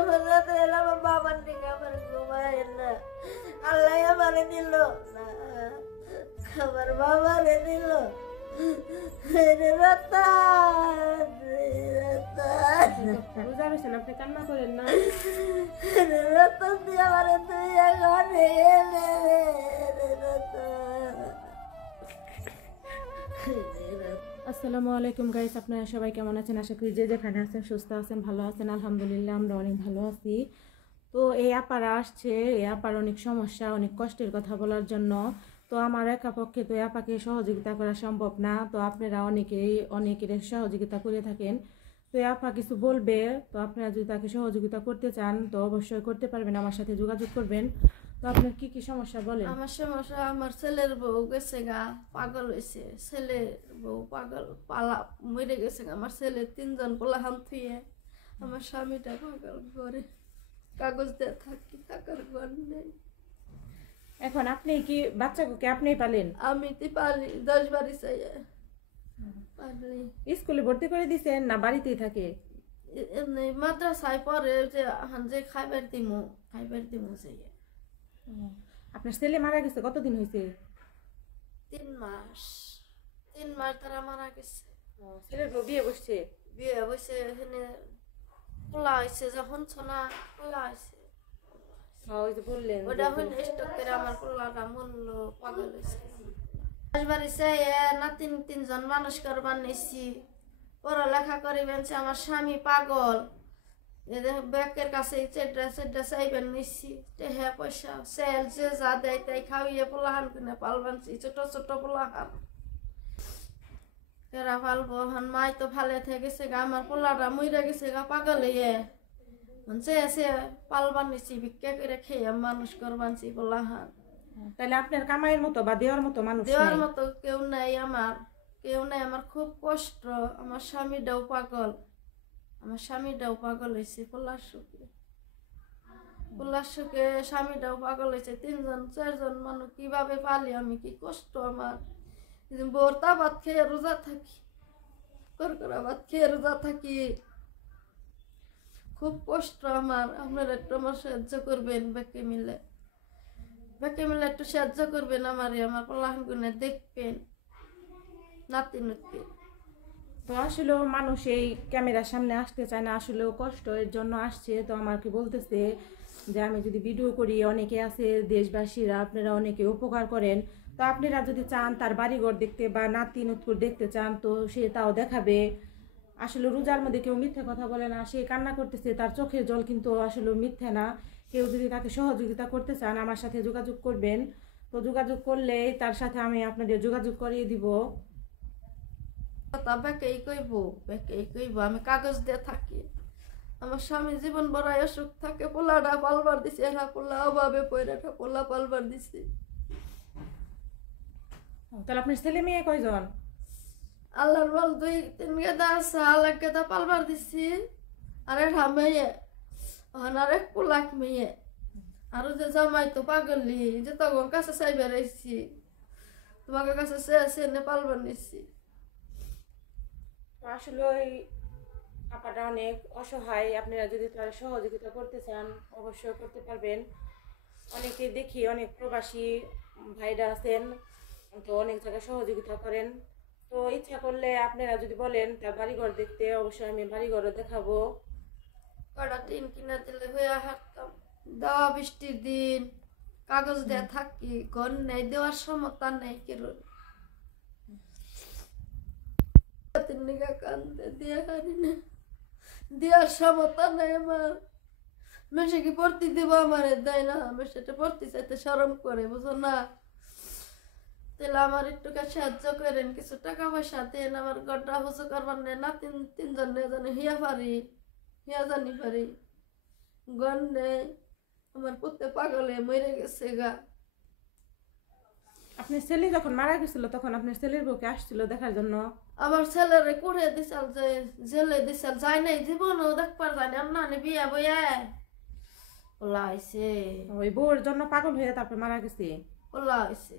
আমার রাতে এলে আমার বাবার দিকে আমার ঘুমায় না, আল্লাহ আমারে দিল না, আমার বাবারে দিল। রোজা রয়েছেন, আপনি কান্না করেন না। রতন দিয়ে আমারে তুই ঘরে এলে রতন। আসসালামু আলাইকুম গাইস, আপনারা সবাই কেমন আছেন? আশা করি যে যেখানে আছেন সুস্থ আছেন, ভালো আছেন। আলহামদুলিল্লাহ আমরা অনেক ভালো আছি। তো এই আপারা আসছে, এই আপার অনেক সমস্যা, অনেক কষ্টের কথা বলার জন্য। তো আমার একা পক্ষে তো এই আপাকে সহযোগিতা করা সম্ভব না। তো আপনারা অনেকের সহযোগিতা করে থাকেন। তো এই আপা কিছু বলবে, তো আপনারা যদি তাকে সহযোগিতা করতে চান তো অবশ্যই করতে পারবেন, আমার সাথে যোগাযোগ করবেন। তো আপনার কি কি সমস্যা বলেন? আমার সমস্যা, আমার ছেলের বউ গেছে গা, পাগল হয়েছে। ছেলের বউ পাগল, পালা মরে গেছে গা। আমার ছেলে 3 জন পোলাহান থুয়ে, আমার স্বামীটা পাগল, ঘরে কাগজ দিয়ে থাকি, থাকার ঘর নেই। এখন আপনি কি বাচ্চাকে আপনিই পালেন? আমি তো পারি 10 বাড়ি চাই পারি। স্কুলে ভর্তি করে দিছেন না বাড়িতেই থাকে? এমনি মাদ্রাসায় পরে যে যে খাইবার দিমু যাই। আপনার ছেলে মারা গেছে কতদিন হয়েছে? 3 মাস, 3 মাস তারা মারা গেছে। ছেলের বউ বিয়ে বসছে? বিয়ে বসে এখানে পোলা হয়েছে, যখন ছোনা পোলা হয়েছে, ওই যে বললেন ওটা হইলে স্টক করে আমার পোলাটা মূল্য পাগল হয়েছে। বাড়িছে নাতিন 3 জন মানুষ করবার নিচ্ছি, পড়ালেখা করিবেন। আমার স্বামী পাগল, ব্যাংকের কাছে চেড্ডা চাইবেন নিচ্ছি, টেহা পয়সা সেল যে যা দেয় তাই খাওয়িয়ে পোলাহান কিনে পালবানছি, ছোট ছোট পোলাহান কেরা পালবো। হন মাই তো ভালে থেকে গেছে গা, আমার পোলাটা মইরা গেছে গা পাগল হইয়ে। সে পালবান নিচ্ছি, ভিক্ষা করে খেয়ে মানুষ করবানছি পোলাহান। তাহলে আপনার কামাইয়ের মতো বা দেওয়ার মতো মানুষ দেওয়ার নাই? মতো কেউ নাই, আমার কেউ নাই। আমার খুব কষ্ট। আমার স্বামীটাও পাগল, আমার স্বামীটাও পাগল হয়েছে পোলার সুখে স্বামীটাও পাগল হয়েছে। 3 জন 4 জন মানুষ কিভাবে পালি আমি, কি কষ্ট আমার। বোরতা ভাত খেয়ে রোজা থাকি, করকরা ভাত খেয়ে রোজা থাকি, খুব কষ্ট আমার। আপনারা একটু আমার সাহায্য করবেন, ব্যাকে মিলে একটু সাহায্য করবেন আমারে, আমার পোলাহান গুনে দেখবেন, নাতি নাতি। তো আসলে মানুষ এই ক্যামেরার সামনে আসতে চায় না, আসলেও কষ্ট এর জন্য আসছে। তো আমাকে বলতেছে যে আমি যদি ভিডিও করি, অনেকে আছে দেশবাসীরা, আপনারা অনেকে উপকার করেন, তো আপনারা যদি চান তার বাড়িঘর দেখতে বা নাতি নুতকুর দেখতে চান তো সে তাও দেখাবে। আসলে রোজার মধ্যে কেউ মিথ্যে কথা বলে না, সে কান্না করতেছে, তার চোখের জল কিন্তু আসলে মিথ্যে না। কেউ যদি তাকে সহযোগিতা করতে চান আমার সাথে যোগাযোগ করবেন। তো যোগাযোগ করলে তার সাথে আমি আপনাদের যোগাযোগ করিয়ে দিব। ব্যাকেই কইব আমি কাগজ দিয়ে থাকি। আমার স্বামী জীবন বড়াই অসুখ থাকে, পোলাটা পালবার দিছি, এরা পোলা অভাবে পয়রাটা পোলা পালবার দিছি। তাহলে আপনার ছেলে মেয়ে কয়জন? আল্লাহর বল 2-3 গেদা আছে, আল্লাহ গেদা পালবার দিছি। আর একটা মেয়ে, আর এক পোলাক মেয়ে। আরো যে জামাই তো পাগলি, যে তখন কাছে চাইবে রয়েছি, তোমাকে কাছে চেয়েছে পালবার নিচ্ছি। আসলে ওই আপাটা অনেক অসহায়, আপনারা যদি তার সহযোগিতা করতে চান অবশ্যই করতে পারবেন। অনেকে দেখি অনেক প্রবাসী ভাইরা আছেন, তো অনেক জায়গায় সহযোগিতা করেন। তো ইচ্ছা করলে আপনারা যদি বলেন তার বাড়িঘর দেখতে, অবশ্যই আমি বাড়িঘরও দেখাবো। কটা টিন কিনা দিলে হয়ে হাঁটতাম। দেওয়া বৃষ্টির দিন কাগজ দেয়া থাকি, ঘর নেই, দেওয়ার সমতা নেই কেরো কান্দে দিয়ে হারি না, দেওয়ার সমতা নেই আমার। মেশে কি পড়তে দিব আমার দেয় না, আমি সেটা পড়তে চাইতে শরম করে, বুঝো না। তাহলে আমার একটু সাহায্য করেন, কিছু টাকা পয়সা দেন, আমার ঘরটা হুজু করবার নেই না। 3 জন জানি হিয়া জানি পারি, ঘর নেই। আমার পুতে পাগলে মরে গেছে গা। আপনার ছেলে যখন মারা গেছিল তখন আপনার ছেলের বউকে আসছিল দেখার জন্য? আমার ছেলেরে কুড়ে দিছাল, যে জেলে দিছাল, যায় নাই জীবনও দেখবার যায় না। না বিয়া বইয়া ওলা হয়েছে, ওই বউর জন্য পাগল হয়ে তারপর মারা গেছে? ওলা হয়েছে।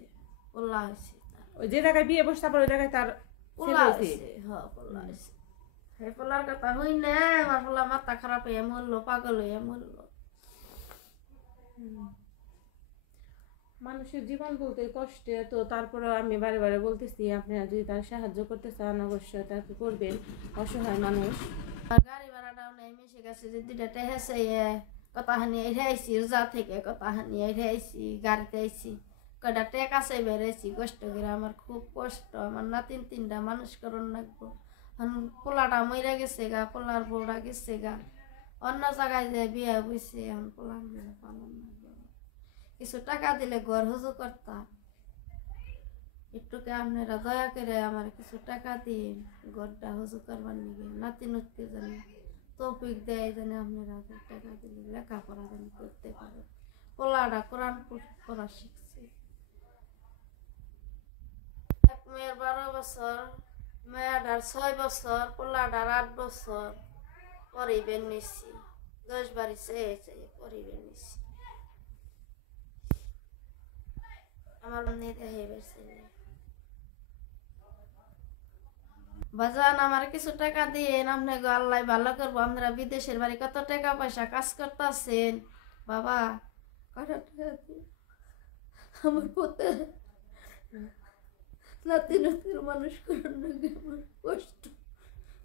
ওই যে জায়গায় বিয়ে বসে তারপর ওই জায়গায় তার ছেলে হয়েছে? হ্যাঁ ওলা হয়েছে। এই পোলার কথা হই না, আমার পোলা মাথা খারাপ হয়ে মরলো, পাগল হয়ে মরলো। মানুষের জীবন বলতে কষ্টে, তো তারপরে আমি বারে বারে বলতেছি আপনারা যদি তার সাহায্য করতে চান অবশ্যই তাকে করবেন, অসহায় মানুষ। আর গাড়ি ভাড়াটাও নেই, মিশে গেছে যে দুইটা টেহেছে কথা হানি আইসি রোজা থেকে, কথা হানি আইসি গাড়িতে আইসি, কয়টা টেকা চাই বেড়াইছি কষ্ট করে। আমার খুব কষ্ট, আমার নাতিন তিনটা মানুষ করণ লাগবো। পোলাটা মইরা গেছে গা, পোলার বউটা গেছে গা, অন্য জায়গায় যে বিয়া বইছে, এখন পোলার বিয়া পালন লাগবে। কিছু টাকা দিলে ঘর হুজু করতাম, একটুকে আপনারা দয়া করে আমার কিছু টাকা দিয়ে ঘরটা হুজু করবার নিবে, নাতি নুতকে জানি তৌফিক দেয়, জানি আপনারা টাকা দিলে লেখাপড়া জানি করতে পারে। পোলাটা কোরআন পড়া শিখছে। এক মেয়ের 12 বছর, মেয়েটার 6 বছর, পোলাটার 8 বছর। পরিবেশ নিচ্ছি 10 বাড়ি চেয়ে চেয়ে পরিবেশ নিচ্ছি। আমার দেখে বেশি বাজান, আমার কিছু টাকা দিয়ে আপনি গো, আল্লাহ ভালো করবো। আমরা বিদেশের বাড়ি কত টাকা পয়সা কাজ করতেছেন বাবা, কটা টাকা দিয়ে আমার পথে নাতি নাতির মানুষ করার নাকি আমার কষ্ট।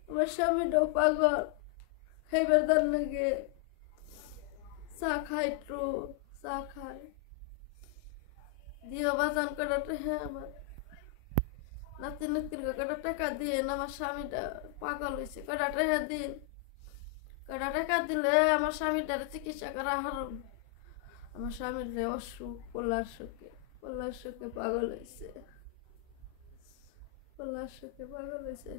আমার স্বামীটাও পাগল, খাইবার দার নাকি চা খাই, একটু চা খায় দিও বাজান কটা টাকা। আমার নাতি নাতির কটা টাকা দিন, আমার স্বামীটা পাগল হয়েছে, কটা টাকা দিন। কটা টাকা দিলে আমার স্বামীটার চিকিৎসা করা হারুম। আমার স্বামীর অসুখ, পোলার সুখে পাগল হয়েছে, পোলার সুখে পাগল হয়েছে।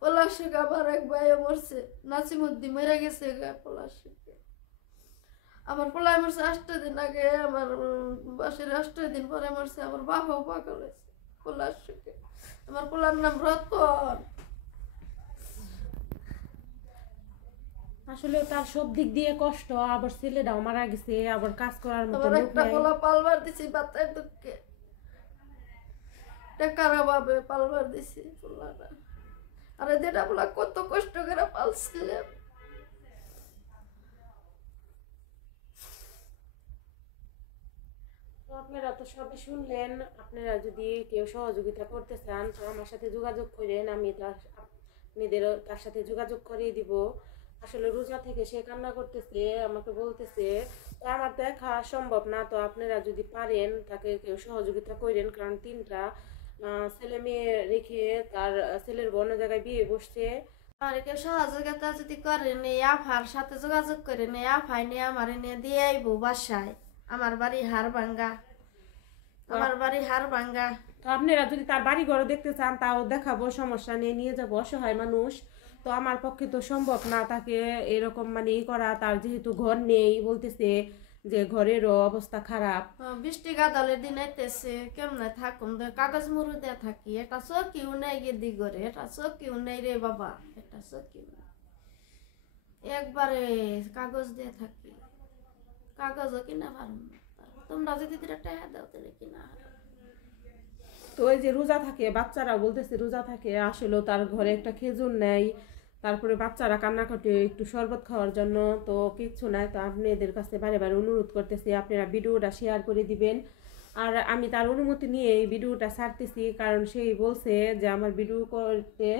পোলার সুখে আমার এক ভাইও মরছে, নাসিমুদ্দি মরে গেছে পোলার সুখে। আমার পোলাই মরছে 8 দিন আগে, আমার বাসের 8 দিন পরে মরছে। আমার বাবাও পাগল হয়েছে পোলার সুখে। আমার পোলার নাম রতন। আসলে তার সব দিক দিয়ে কষ্ট, আবার ছেলেটাও মারা গেছে, আবার কাজ করার মতো আমার লোক একটা নাই। পোলা পালবার দিছি বাচ্চার দুঃখে, টাকার অভাবে পালবার দিছি পোলাটা। আরে যেটা পোলা কত কষ্ট করে পালছিলাম। তো আপনারা তো সবই শুনলেন, আপনারা যদি কেউ সহযোগিতা করতে চান তো আমার সাথে যোগাযোগ করেন, আমি তার সাথে যোগাযোগ করিয়ে দিব। আসলে রোজা থেকে সে কান্না করতেছে, আমাকে বলতেছে, তো আমার দেখা সম্ভব না, তো আপনারা যদি পারেন তাকে কেউ সহযোগিতা করেন, কারণ 3টা ছেলে মেয়ে রেখে তার ছেলের অন্য জায়গায় বিয়ে বসছে। আর কেউ সহযোগিতা যদি করেন, এই আফার সাথে যোগাযোগ করেন, এই আফাই নিয়ে আমার এনে দিয়ে আইবো বাসায়। আমার বাড়ি হাড়ভাঙ্গা, আমার বাড়ি হাড়ভাঙ্গা। তো আপনারা যদি তার বাড়ি ঘর দেখতে চান তাও দেখাবো, সমস্যা নেই, নিয়ে যাবো। অসহায় মানুষ, তো আমার পক্ষে তো সম্ভব না তাকে এরকম মানে করা। তার যেহেতু ঘর নেই, বলতেছে যে ঘরেরও অবস্থা খারাপ। বৃষ্টি গাদালের দিন আইতেছে, কেমনে থাকুন, কাগজ মুরু দিয়ে থাকি। এটা চকিও নেই গেদি করে, এটা চকিও নেই রে বাবা, এটা চকিও নেই, একবারে কাগজ দিয়ে থাকি। কাগজও কিনা পারো না, তোমরা যদি টাকা দাও তাহলে কিনা। তো ওই যে রোজা থাকে, বাচ্চারা বলতেছে রোজা থাকে, আসলেও তার ঘরে একটা খেজুর নেই, তারপরে বাচ্চারা কান্না করতে একটু শরবত খাওয়ার জন্য, তো কিচ্ছু নাই। তো আপনাদের কাছে বারে বারে অনুরোধ করতেছি আপনারা ভিডিওটা শেয়ার করে দিবেন। আর আমি তার অনুমতি নিয়ে এই ভিডিওটা ছাড়তেছি, কারণ সেই বলছে যে আমার ভিডিও করতে